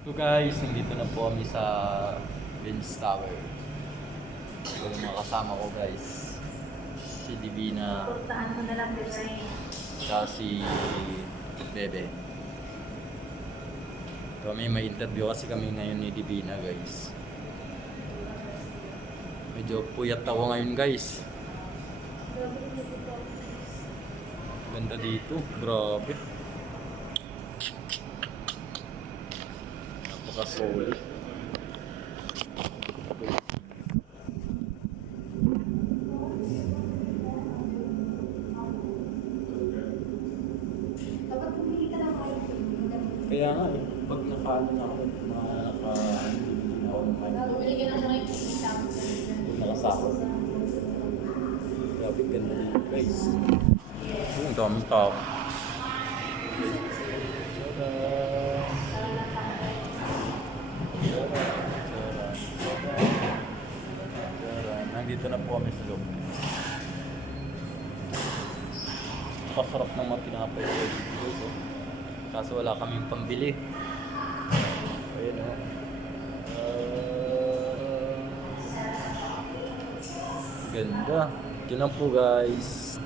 So guys, nandito na po kami sa Benz Tower. Ito yung mga kasama ko guys. Si Divina, Portahan mo na lang design. saka si Bebe. Kami may interview kasi kami ngayon ni Divina guys. Medyo puyat ako ngayon guys. Ganda dito, grabe. Napaka-solid. Dapat pumili ka ng item. Kaya nga eh, pag naka-ano na ako, hindi na ako ng Bumili ka ng item. pag nakasakot. Grabe, ganda dito guys. Ang daming tao. Nandito na po kami sa loob. Pasarap ng mga tinapay ko dito. Kaso wala kaming pambili. Ayun o. Ganda. Yun lang po guys.